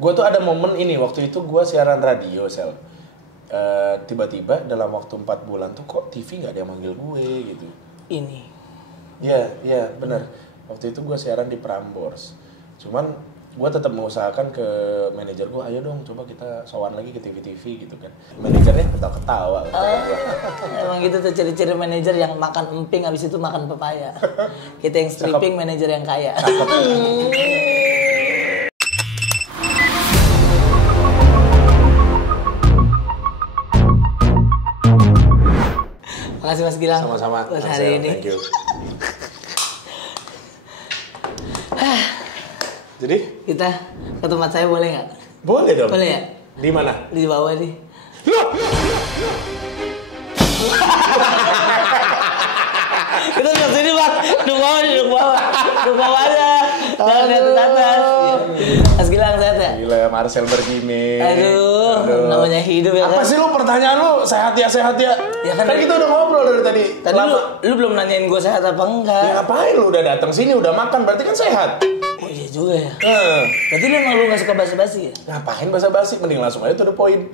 Gue tuh ada momen ini, waktu itu gue siaran radio, Sel. Tiba-tiba dalam waktu 4 bulan tuh kok TV gak ada yang manggil gue gitu. Ini. Iya, benar. Waktu itu gue siaran di Prambors. Cuman gue tetap mengusahakan ke manajer gue, ayo dong coba kita sowan lagi ke TV-TV gitu kan. Manajernya ketawa-ketawa. Emang gitu tuh ciri-ciri manajer yang makan emping habis itu makan pepaya. Kita yang stripping, manajer yang kaya. Makasih Mas Gilang. Sama-sama. Buat hari ini. Thank you. Jadi Kita ke tempat saya boleh nggak? boleh dong. Boleh ya? Di mana? Di bawah nih. Kita ke sini Bang. Duduk bawah aja. Jangan di atas. Mas Gilang sehat ya? Gila, Marcel Bergime. Aduh, namanya hidup ya Apa kan? sih lu pertanyaan lu sehat ya? Ya kan, Kan kita udah ngobrol dari tadi. Tadi lu belum nanyain gue sehat apa enggak? Ya ngapain lu udah datang sini udah makan berarti kan sehat. Oh iya juga ya. Nah, Berarti lu emang gak suka basa-basi ya? ngapain basa-basi? Mending langsung aja to the point.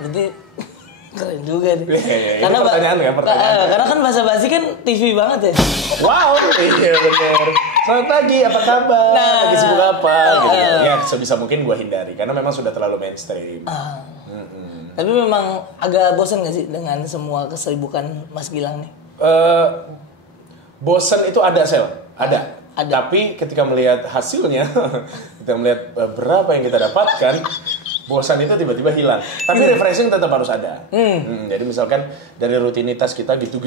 Berarti keren juga nih. Ini pertanyaan nggak? Pertanyaan. Karena kan basa-basi kan TV banget ya. Wow, iya bener. Selamat pagi, apa kabar? Nah. Lagi sibuk apa? Gitu. Ya sebisa mungkin gue hindari karena memang sudah terlalu mainstream. Tapi memang agak bosan gak sih dengan semua kesibukan Mas Gilang nih? Bosen itu ada, Sel. Ada. Ada. Tapi ketika melihat hasilnya, kita melihat berapa yang kita dapatkan, bosan itu tiba-tiba hilang. Tapi refreshing tetap harus ada. Jadi misalkan dari rutinitas kita gitu,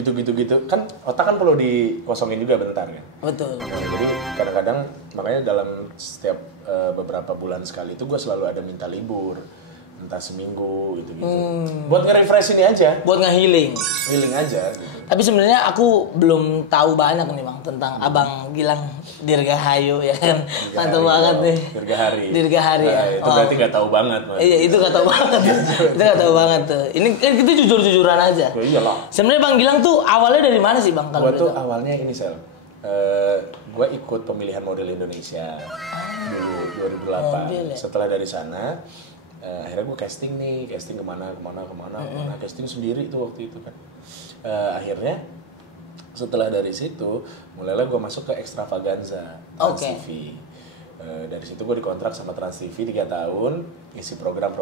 kan otak kan perlu dikosongin juga bentar kan. Betul. Nah, jadi kadang-kadang makanya dalam setiap beberapa bulan sekali itu gue selalu ada minta libur. Entah seminggu gitu-gitu. Buat nge-refresh ini aja. Buat nge-healing. Healing aja gitu. Tapi sebenarnya aku belum tahu banyak nih Bang tentang Abang Gilang Dirgahayu ya kan. Mantap banget nih. Dirgahari ya. Nah, itu berarti gak tahu banget. Mas. Iya, itu gak tahu banget. Itu gak tahu banget tuh. Ini kan kita jujur-jujuran aja. Ya, iyalah. Sebenarnya Bang Gilang tuh awalnya dari mana sih Bang? Gue tuh awalnya ini, Sel. Gue ikut pemilihan model Indonesia dulu 2008. Model, ya? Setelah dari sana, akhirnya gue casting kemana, casting sendiri tuh waktu itu kan. Akhirnya setelah dari situ, mulailah gue masuk ke Extravaganza Trans TV. Dari situ gue dikontrak sama Trans TV 3 tahun, isi program.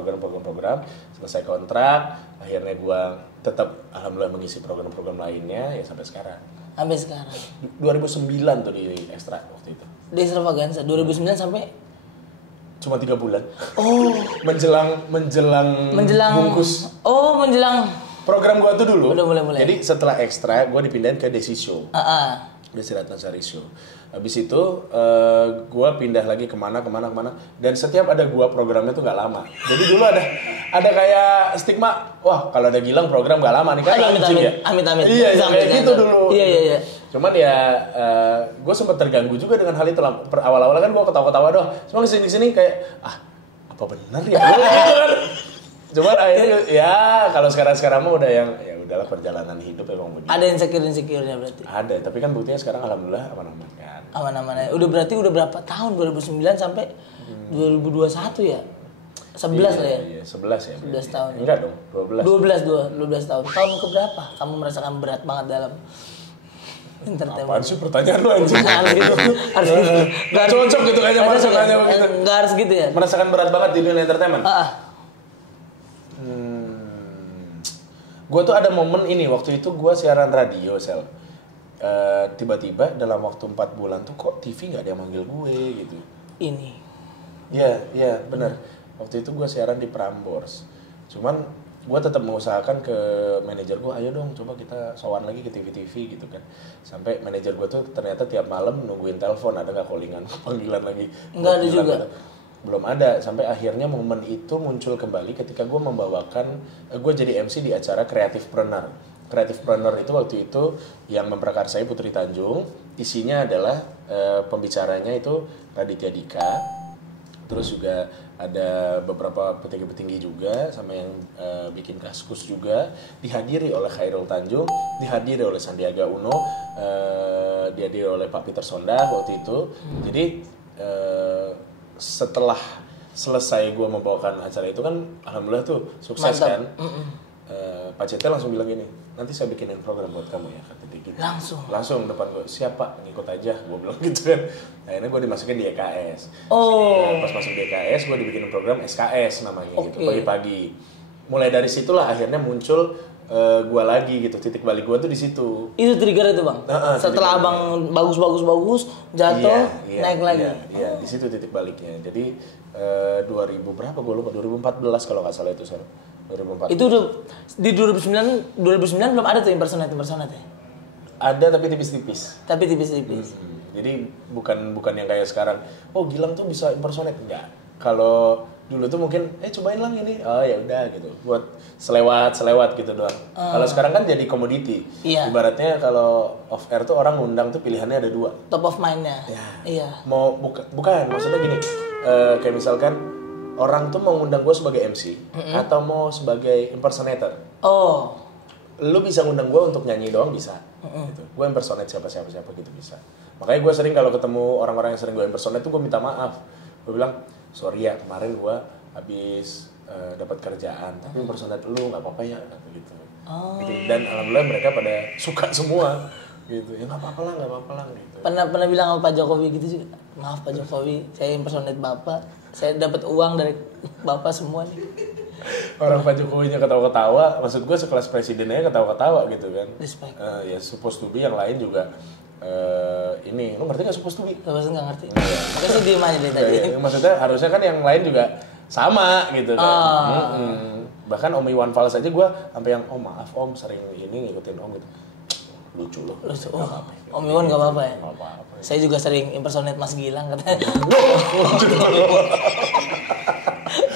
Selesai kontrak, akhirnya gue tetap alhamdulillah mengisi program-program lainnya ya sampai sekarang. Sampai sekarang. 2009 tuh di Extra waktu itu. Di Extravaganza 2009 sampai Cuma 3 bulan. oh menjelang bungkus. Oh, menjelang Program gua tuh dulu. Mulai. Jadi setelah Extra gua dipindahin ke Desi Show. Desi Ratnasari Show. Habis itu gua pindah lagi kemana. Dan setiap ada gua programnya tuh nggak lama. Jadi dulu ada kayak stigma, wah kalau ada Gilang program nggak lama nih kan. Amit. Iya, kayak gitu dulu. Iya. Cuman ya gue sempat terganggu juga dengan hal itu. Awal-awal kan gue ketawa-ketawa doang. Cuma kesini kayak apa benar ya? Cuman akhirnya ya kalau sekarang mah udah yang ya udahlah perjalanan hidup emang begitu. Ada insecure-nya berarti. Ada, tapi kan buktinya sekarang alhamdulillah aman-aman kan. Aman-aman. Udah berapa tahun? 2009 sampai 2021 ya? 11 lah ya? Iya, 11 ya. 11 tahun. Enggak dong, 12 tahun. Tahun keberapa kamu merasakan berat banget dalam entertainment? Apaan sih pertanyaan lu anjing? Harus gitu. Gak cocok gitu kayaknya masakannya begitu. Enggak harus gitu ya? Merasakan berat banget di dunia entertainment? Gue tuh ada momen ini, waktu itu gue siaran radio, Sel. Tiba-tiba dalam waktu 4 bulan tuh kok TV gak ada yang manggil gue gitu. Ini. Iya, benar. Waktu itu gue siaran di Prambors. Cuman gue tetap mengusahakan ke manajer gue, ayo dong coba kita sowan lagi ke TV-TV gitu kan. Sampai manajer gue tuh ternyata tiap malam nungguin telepon, ada gak callingan, panggilan lagi. Enggak ada juga. Belum ada, sampai akhirnya momen itu muncul kembali ketika gue membawakan, gue jadi MC di acara Creativepreneur. Creativepreneur itu waktu itu yang memprakarsai Putri Tanjung. Isinya adalah pembicaranya itu Raditya Dika, terus juga ada beberapa petinggi-petinggi juga, sama yang bikin Kaskus juga, dihadiri oleh Khairul Tanjung, dihadiri oleh Sandiaga Uno, dihadiri oleh Pak Peter Sondah waktu itu. Jadi setelah selesai gue membawakan acara itu kan alhamdulillah tuh sukses. Mantap. Kan. Pak CT langsung bilang gini, nanti saya bikinin program buat kamu ya, kata dia gitu. Langsung depan gue, siapa, ngikut aja, gue bilang gitu kan. Akhirnya gue dimasukin di EKS. Pas masuk di EKS, gue dibikinin program SKS namanya gitu, pagi-pagi. Mulai dari situlah akhirnya muncul gue lagi gitu, titik balik gue tuh di situ. Itu trigger itu bang. Setelah abang bagus jatuh, naik lagi. Iya, di situ titik baliknya. Jadi 2000 berapa gue lupa, 2014 kalau nggak salah itu saya. 2014. Itu udah di 2009 belum ada tuh impersonate ya? Ada tapi tipis-tipis. Jadi bukan yang kayak sekarang. Oh Gilang tuh bisa impersonate, enggak. Kalau dulu tuh mungkin cobain lang ini. Oh ya udah gitu. Buat selewat gitu doang. Kalau sekarang kan jadi komoditi. Iya. Ibaratnya kalau off air tuh orang ngundang tuh pilihannya ada 2. Top of mind-nya. Ya. Iya. Mau bukan maksudnya gini. Kayak misalkan orang tuh mau ngundang gue sebagai MC atau mau sebagai impersonator. Oh. Lu bisa ngundang gue untuk nyanyi doang bisa. Gitu. Gue impersonate siapa gitu bisa. Makanya gue sering kalau ketemu orang-orang yang sering gue impersonate tuh gue minta maaf. Gue bilang, sorry ya kemarin gue habis dapat kerjaan, tapi impersonate lu nggak apa-apa ya, gitu. Gitu. Dan alhamdulillah mereka pada suka semua. Gitu. Ya nggak apa-apa lah gitu. Pernah bilang sama Pak Jokowi gitu juga. Maaf Pak Jokowi, saya impersonate Bapak. Saya dapat uang dari Bapak semua nih. Orang Pak Jokowinya ketawa-ketawa, maksud gue sekelas presidennya ketawa-ketawa gitu kan. Respect. Ya supposed to be, yang lain juga ini, lu ngerti gak supposed to be? Supposed nggak ngerti. Makanya sih diem aja dari tadi. Maksudnya harusnya kan yang lain juga sama gitu kan. Bahkan Om Iwan Fals aja gue sampai yang, oh maaf Om sering ini ngikutin Om gitu. Lucu loh. Om Iwan gak apa-apa ya? Gak apa-apa. Saya juga sering impersonate Mas Gilang katanya.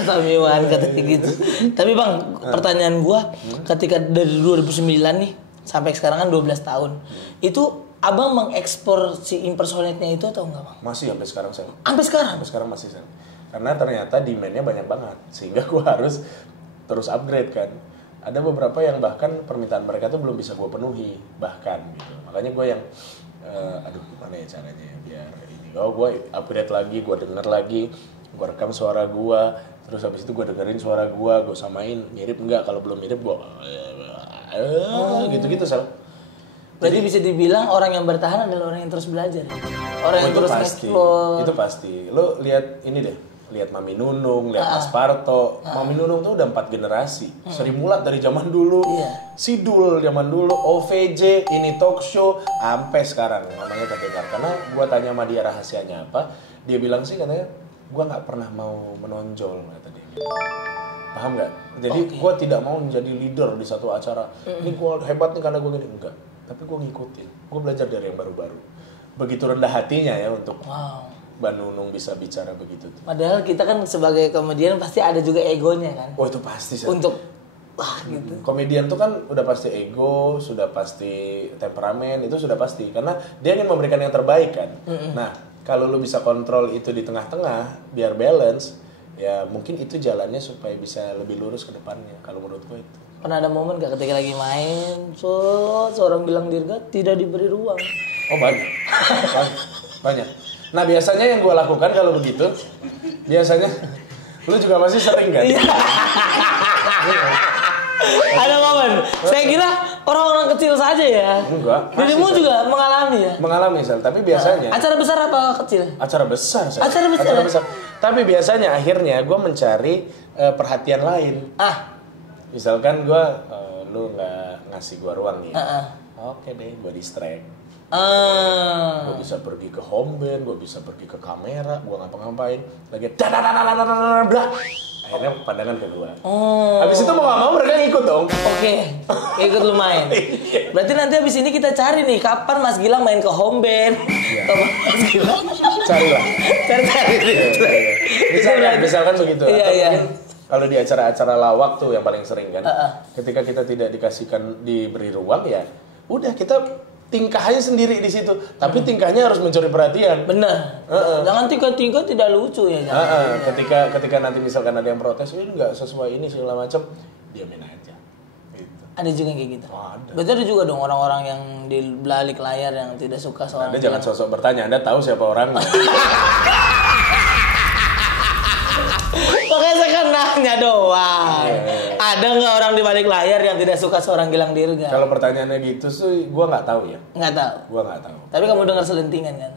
Om Iwan katanya gitu. Tapi bang, pertanyaan gua, ketika dari 2009 nih sampai sekarang kan 12 tahun, itu abang mengekspor si impersonate-nya itu atau enggak bang? Masih sampai sekarang saya. Sampai sekarang? Sampai sekarang masih saya. Karena ternyata demand-nya banyak banget, sehingga gua harus terus upgrade kan. Ada beberapa yang bahkan permintaan mereka tuh belum bisa gue penuhi bahkan gitu. Makanya gue yang gimana ya caranya ya biar ini. Oh gue upgrade lagi, gue denger lagi, gue rekam suara gue, terus habis itu gue dengerin suara gue samain mirip enggak, kalau belum mirip gue gitu Sal. Berarti bisa dibilang orang yang bertahan adalah orang yang terus belajar. Orang yang terus explore. Itu pasti. Lo lihat ini deh. Lihat Mami Nunung, lihat Mas Parto. Mami Nunung tuh udah 4 generasi. Seri Mulat dari zaman dulu, Sidul zaman dulu, OVJ, ini talk show, sampai sekarang namanya terdengar. Karena gue tanya sama dia rahasianya apa, dia bilang sih katanya, gue nggak pernah mau menonjol kata dia. Paham nggak? Jadi gue tidak mau menjadi leader di satu acara. Ini gue hebat nih karena gue gini, enggak. Tapi gue ngikutin, gue belajar dari yang baru-baru. Begitu rendah hatinya ya untuk Mbak Nunung bisa bicara begitu tuh. Padahal kita kan sebagai komedian pasti ada juga egonya kan. Oh itu pasti sih. Untuk gitu. Komedian tuh kan udah pasti ego, sudah pasti temperamen, itu sudah pasti. Karena dia ingin memberikan yang terbaik kan. Nah kalau lu bisa kontrol itu di tengah-tengah, biar balance, ya mungkin itu jalannya supaya bisa lebih lurus ke depannya. Kalau menurut gue itu. Pernah ada momen gak ketika lagi main, seorang bilang Dirga tidak diberi ruang? Oh banyak. Nah biasanya yang gue lakukan kalau begitu, biasanya lu juga masih sering kan? Ada momen. Saya kira orang-orang kecil saja ya. Enggak. Dirimu juga mengalami ya? Mengalami Sal, tapi biasanya. Acara besar apa kecil? Acara besar Sal. Acara besar. Tapi biasanya akhirnya gue mencari perhatian lain. Misalkan gue, lu nggak ngasih gue ruang nih. Oke deh, gue distract. Gue bisa pergi ke home band, gue bisa pergi ke kamera, gue ngapa-ngapain lagi blah. Akhirnya pandangan ke gue. Habis itu mau gak mau mereka ngikut dong. Oke, ikut lu main. Berarti nanti habis ini kita cari nih kapan Mas Gilang main ke home band. Kapan Mas Gilang? Carilah. Cari. Misalkan begitu. Iya. Kalau di acara-acara lawak tuh yang paling sering kan. Ketika kita tidak diberi ruang ya, udah kita tingkah aja sendiri di situ, tapi tingkahnya harus mencuri perhatian. Benar. Jangan tingkah tidak lucu ya. Ketika nanti misalkan ada yang protes, ini nggak sesuai ini segala macam, diamin aja. Gitu. Ada juga yang kayak gitu. Ada. Berarti ada juga dong orang-orang yang di balik layar yang tidak suka soal. Anda jangan sosok bertanya, Anda tahu siapa orangnya. balik layar yang tidak suka seorang Gilang Dirga? Kalau pertanyaannya gitu sih, gue nggak tahu ya. Nggak tahu. Gue nggak tahu. Tapi kamu dengar selentingan kan?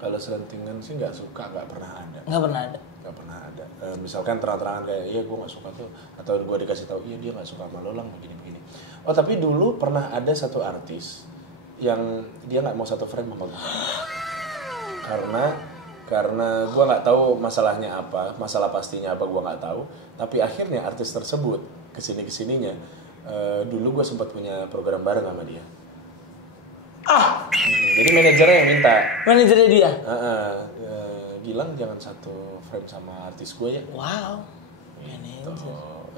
Kalau selentingan sih nggak suka, nggak pernah ada. Nggak pernah ada. Nggak pernah ada. Misalkan terang-terangan kayak, iya gue nggak suka tuh, atau gue dikasih tahu, iya dia nggak suka sama lo lang begini-begini. Oh tapi dulu pernah ada satu artis yang dia nggak mau satu frame sama gue. Karena gue nggak tahu masalahnya apa, masalah pastinya apa gue nggak tahu. Tapi akhirnya artis tersebut kesininya, dulu gue sempat punya program bareng sama dia. Jadi manajernya yang minta. Manajernya dia? Gilang jangan satu frame sama artis gue ya. Wow. Manajer.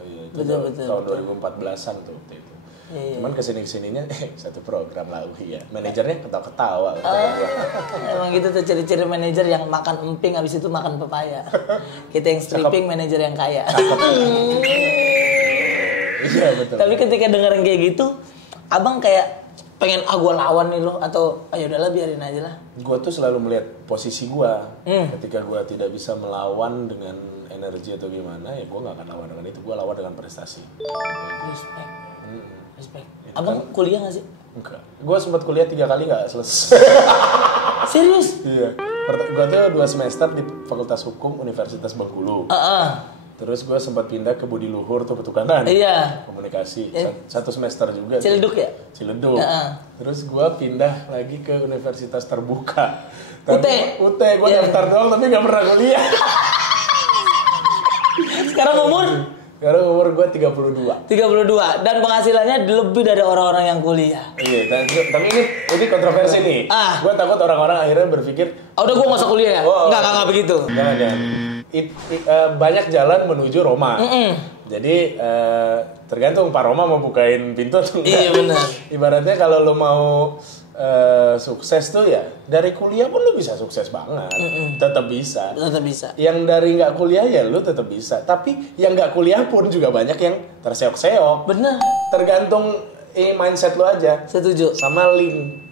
Iya, Betul. tahun 2014an tuh waktu itu. Iya. Cuman kesininya satu program lah ya. Manajernya ketawa-ketawa. Emang gitu tuh ciri-ciri manajer yang makan emping habis itu makan pepaya. Kita yang stripping, manajer yang kaya. Iya betul. Tapi ketika dengerin kayak gitu, abang kayak pengen gue lawan nih lo, atau ayo udahlah biarin aja lah. Gue tuh selalu melihat posisi gue. Ketika gue tidak bisa melawan dengan energi atau gimana, ya gue nggak akan lawan dengan itu. Gue lawan dengan prestasi. Respect. Abang kuliah gak sih? Enggak. Gue sempat kuliah 3 kali nggak selesai. Serius? Iya. Gue tuh 2 semester di Fakultas Hukum Universitas Bengkulu. Terus gue sempat pindah ke Budi Luhur tuh Petukangan. Iya. Komunikasi. 1 semester juga. Ciledug ya? Ciledug. Terus gue pindah lagi ke Universitas Terbuka. UT. Gue daftar doang tapi nggak pernah kuliah. Sekarang umur gue 32. Dan penghasilannya lebih dari orang-orang yang kuliah. Iya, tapi ini kontroversi nih. Gue takut orang-orang akhirnya berpikir, udah gue nggak usah kuliah ya? Enggak begitu. Jangan. Banyak jalan menuju Roma. Jadi tergantung Pak Roma mau bukain pintu atau enggak. Iya benar. Ibaratnya kalau lo mau sukses tuh ya dari kuliah pun lu bisa sukses banget. Tetap bisa. Yang dari nggak kuliah ya lu tetap bisa. Tapi yang nggak kuliah pun juga banyak yang terseok-seok. Bener. Tergantung mindset lu aja. Setuju. Sama link.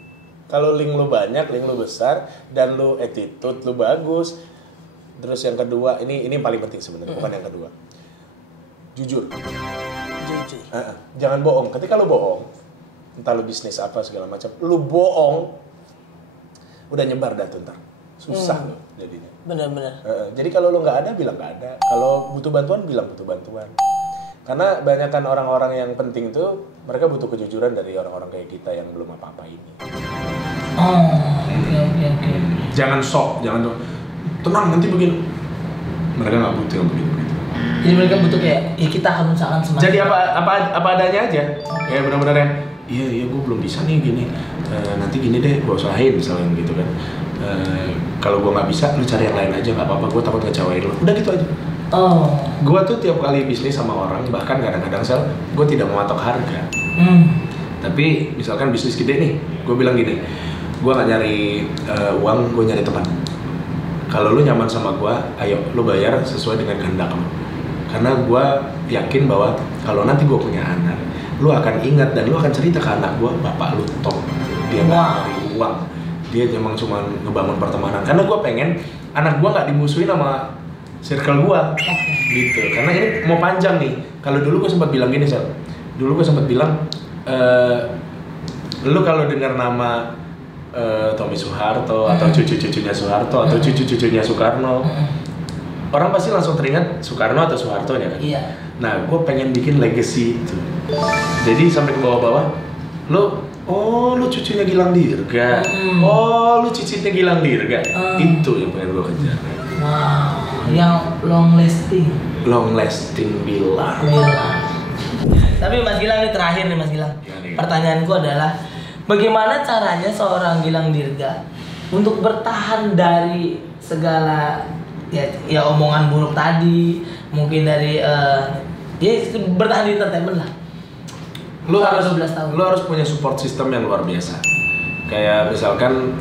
Kalau link lu banyak, link lu besar, dan lu attitude lu bagus. Terus yang kedua, ini paling penting sebenarnya, bukan yang kedua. Jujur. Jangan bohong. Ketika lu bohong, entah lu bisnis apa segala macam, lu bohong, udah nyebar dah tuh ntar. Susah lu jadinya. Benar. Jadi kalau lu nggak ada, bilang nggak ada. Kalau butuh bantuan, bilang butuh bantuan. Karena banyakkan orang-orang yang penting tuh, mereka butuh kejujuran dari orang-orang kayak kita yang belum apa-apa ini. Oke. Jangan sok, tenang nanti begini. Mereka nggak butuh yang begitu. Jadi mereka butuh kayak, ya kita akan usahakan semangat. Jadi apa adanya aja. Ya benar-benar yang, iya gue belum bisa nih gini. Nanti gini deh, gue usahain misalnya gitu kan. Kalau gue nggak bisa, lu cari yang lain aja, nggak apa-apa. Gue takut ngecewain lu. Udah gitu aja. Gue tuh tiap kali bisnis sama orang, bahkan kadang-kadang gue tidak mematok harga. Tapi misalkan bisnis gede nih, gue bilang gini, gue nggak nyari uang, gue nyari teman. Kalau lu nyaman sama gue, ayo lu bayar sesuai dengan kehendak lu. Karena gue yakin bahwa kalau nanti gue punya anak, lu akan ingat dan lu akan cerita ke anak gue, bapak lu top, dia nggak nyari uang, dia emang cuma ngebangun pertemanan. Karena gue pengen anak gue nggak dimusuhin sama circle gue, gitu. Karena ini mau panjang nih. Kalau dulu gue sempat bilang gini, dulu gue sempat bilang, lu kalau dengar nama Tommy Soeharto atau cucu-cucunya Soeharto atau cucu-cucunya Soekarno, orang pasti langsung teringat Soekarno atau Soeharto ya kan? Iya. Nah, gue pengen bikin legacy itu. Jadi sampai ke bawah-bawah, lu cucunya Gilang Dirga, lu cicitnya Gilang Dirga, itu yang pengen gue kejar. Wow, yang long lasting Bilar. Tapi Mas Gilang ini terakhir nih Mas Gilang. Pertanyaanku adalah, bagaimana caranya seorang Gilang Dirga untuk bertahan dari segala ya omongan buruk tadi, mungkin dari bertahan di entertainment lah. Lu harus 12 tahun. Lu harus punya support system yang luar biasa. Kayak misalkan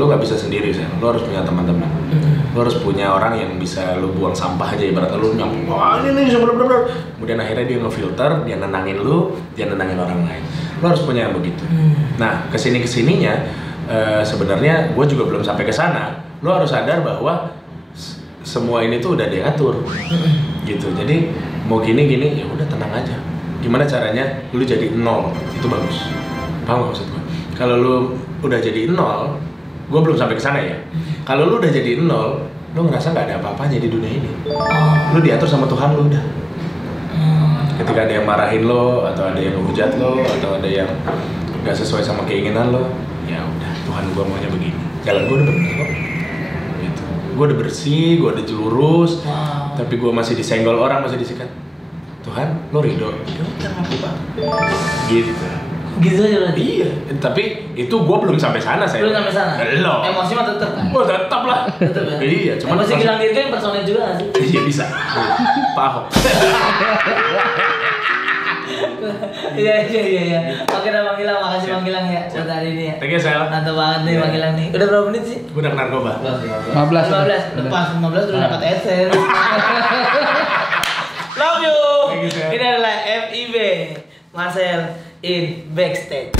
lu nggak bisa sendiri, lu harus punya teman-teman. Lu harus punya orang yang bisa lu buang sampah aja, ibaratnya lu nyampe, wah ini bener-bener. Kemudian akhirnya dia ngefilter, dia nenangin lu, dia nenangin orang lain. Lu harus punya yang begitu. Nah, kesininya sebenarnya gue juga belum sampai ke sana. Lu harus sadar bahwa semua ini tuh udah diatur, gitu. Jadi mau gini ya udah tenang aja, gimana caranya lu jadi nol, itu bagus. Paham gak maksud gue? Kalau lu udah jadi nol, gue belum sampai ke sana ya. Kalau lu udah jadi nol, lu ngerasa nggak ada apa-apanya di dunia ini. Lu diatur sama Tuhan lu udah. Ketika ada yang marahin lo, atau ada yang menghujat lo, atau ada yang nggak sesuai sama keinginan lo, ya udah, Tuhan gue maunya begini. Jalan gue udah bener kok. Gitu. Gue udah bersih, gue udah lurus, tapi gue masih disenggol orang, masih disikat. Tuhan, lo ridho? Ya udah, nggak apa-apa. Gitu. Gitu aja berarti. Iya, tapi itu gue belum sampai sana saya. Belum sampai sana. Belum. Emosi mah tetap kan? Oh tetap lah. Tetap ya. Iya, cuma emosi hilang diri kan personil juga nggak sih? Iya bisa. Pak Ahok. Iya. Oke dah Bang Gilang, makasih Bang Gilang ya buat hari ini ya. Thank you, Sel. Mantap banget nih Bang Gilang nih. Udah berapa menit sih? Budak narkoba. 15. Lepas 15 udah dapat AdSense. Love you. Thank you, Sel. Ini adalah MIB Marcel in Backstage.